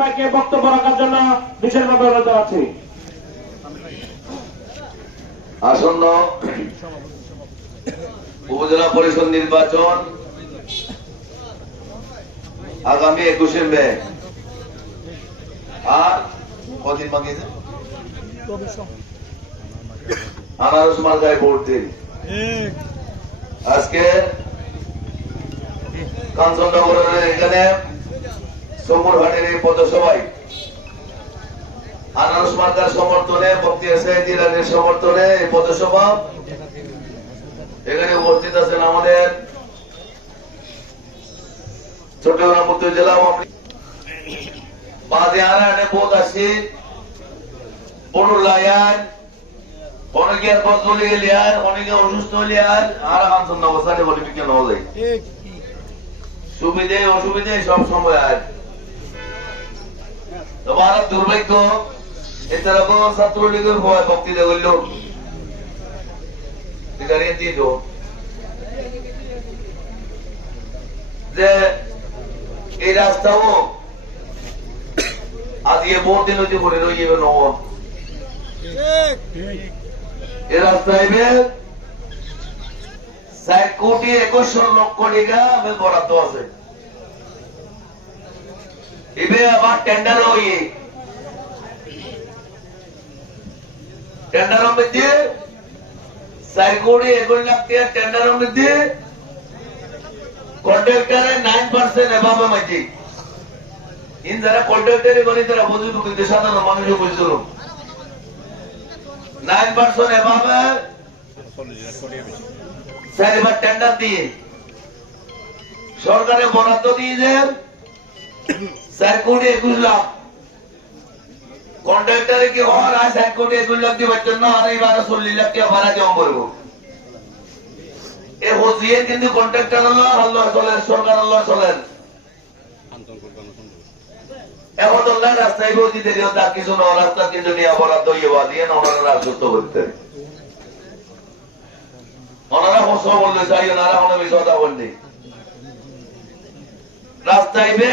ভাইকে বক্তব্য রাখার জন্য বিশেষভাবে অনুরোধ জানাচ্ছি। আসন্ন উপজেলা পরিষদ নির্বাচন আগামী একুশে মে। আর কদিন বাকি আনারস মার্কায় ভোট দিন। আজকে কাঞ্চননগরের এখানে সমুরহাটের এই আনারস মার্কার সমর্থনে ইরানের সমর্থনে এই এখানে উপস্থিত আছেন আমাদের চট্টগ্রাম জেলা বাদে বোধ আছি অনেকে আর পথ গেলে আর অনেকে অসুস্থ হলে আর আর আনন্দ অবস্থানে বলে বিজ্ঞান হওয়া যায় সুবিধে অসুবিধে সব সময় আর তোমার দুর্ভাগ্য এরকম ছাত্রলীগের ভয় বক্তৃতা করল। যে এই রাস্তাও আজকে ভোট দিন হচ্ছে করে রয়ে যাবে নব এই রাস্তা হইবে ষাট কোটি একুশ লক্ষ টাকা আমি বরাদ্দ আছে। এবে আবার টেন্ডার হইয়ে টেন্ডারের মধ্যে চার কোটি একুশ লাখ টাকা টেন্ডারের মধ্যে কন্ট্রাক্টরে নাইন পার্সেন্ট এভাবে মাঝে ইন যারা কন্ট্রাক্টরে করে তারা বুঝিত কিন্তু সাধারণ মানুষও বুঝছিল নাইন পার্সেন্ট এভাবে চারিবার টেন্ডার দিয়ে সরকারে বরাদ্দ দিয়ে চার কোটি একুশ লাখ? কন্ট্রাক্টরে কি হওয়ার আজ এক কোটি একুশ লাখ দেওয়ার জন্য আর এই বারো চল্লিশ লাখ টাকা ভাড়া কেমন করব? এ হজিয়ে কিন্তু কন্ট্রাক্টর আল্লাহ আল্লাহ চলেন, সরকার আল্লাহ চলেন। এখন তো না রাস্তায় বলছি দেরি হতো আর কিছু না, রাস্তা কিন্তু নিয়ে বরাদ্দ ইয়ে বা দিয়ে না, ওনারা রাজত্ব করতে। ওনারা হসা বললে চাই ওনারা কোনো বিষয় বললি রাস্তায় বে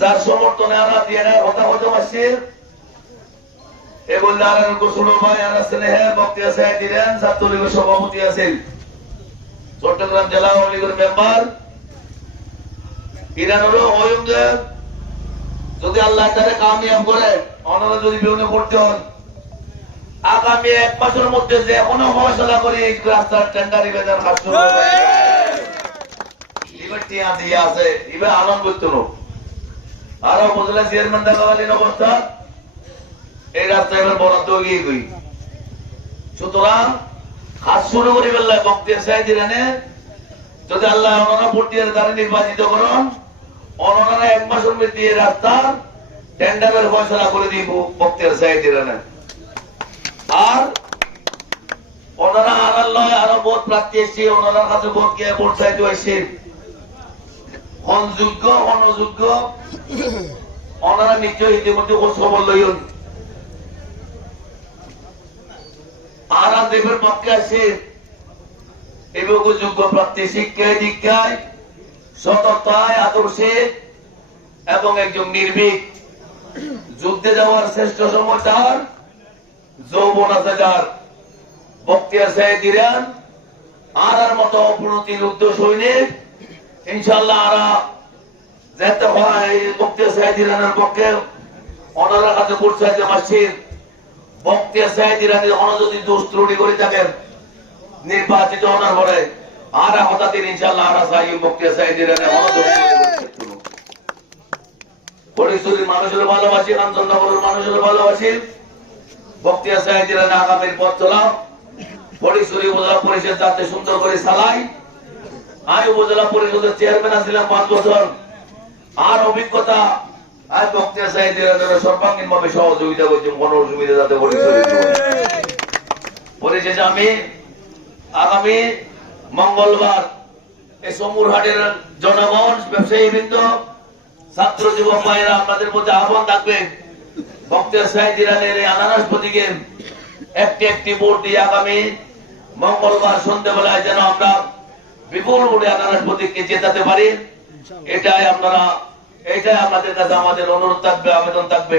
যার সমর্থনে দিয়ে আর ছোট ভাই আর স্নেহের বক্তিয়া সাহেব দিলেন, ছাত্রলীগের সভাপতি আছেন। চট্টগ্রাম জেলা আওয়ামী লীগের মেম্বার ইরান হলো অয়ুঙ্গে যদি আল্লাহ তারা কামিয়াব করে ওনারা যদি বিউনে ভর্তি হন। আগামী এক মাসের মধ্যে যে কোনো ফয়সলা করে রাস্তার টেন্ডার ইবেদার হাত শুরু টিয়া দিয়ে আছে, ইবে আরও উপজেলা চেয়ারম্যান এই রাস্তা এবার বরাদ্দ গিয়ে গই। সুতরাং হাত শুরু করে দিলেনে যদি আল্লাহ দ্বারা নির্বাচিত করুন, ওনারা এক মাসের মধ্যে রাস্তা টেন্ডারের ফয়সলা করে দিব বক্তিয়ার সাহেব দিলেনে আর ওনারা আনার লয় আরও ভোট প্রার্থী এসছে ওনারা কাছে ভোট গিয়ে ভোট চাইতে এসছে যোগ্য অনযোগ্য? ওনারা নিশ্চয় ইতিমধ্যে খোঁজ খবর লইন আর দেবের পক্ষে আছে। এবং যোগ্য প্রাপ্তি শিক্ষায়, দীক্ষায়, সততায়, আদর্শে এবং একজন নির্ভীক। যুদ্ধে যাওয়ার শ্রেষ্ঠ সময় তার যৌবন আছে যার বক্তিয়ার সাহেব দিলেন আর মতো অপ্রতি লুব্ধ সৈনিক নির্বাচিত পরে হঠাৎ ইনশাল্লাহ সাহেব মানুষের ভালোবাসি রামচন্দ্রপুরের মানুষের ভালোবাসি। বক্তিয়া সাহেব ইরানি আগামীর পথ চলা পরিচুরি উপজেলা পরিষদ যাতে সুন্দর করে চালাই। আমি উপজেলা পরিষদের চেয়ারম্যান আছিলাম পাঁচ বছর। আর অভিজ্ঞতা, আর বক্তা সাহেবের সর্বাঙ্গীন ভাবে সহযোগিতা করছি কোনো অসুবিধা যাতে পরিশেষে আমি আগামী মঙ্গলবার এই সমুরহাটের জনগণ ব্যবসায়ী বৃন্দ ছাত্র যুবক ভাইয়েরা আপনাদের প্রতি আহ্বান থাকবে। বক্তের সাহেব ইরানের আনারস প্রতীকে একটি একটি ভোট দিয়ে আগামী মঙ্গলবার সন্ধ্যেবেলায় যেন আমরা বিপুল ভোটে আনারস প্রতীককে জেতাতে পারি। এটাই আপনারা এটাই আপনাদের কাছে আমাদের অনুরোধ থাকবে, আবেদন থাকবে।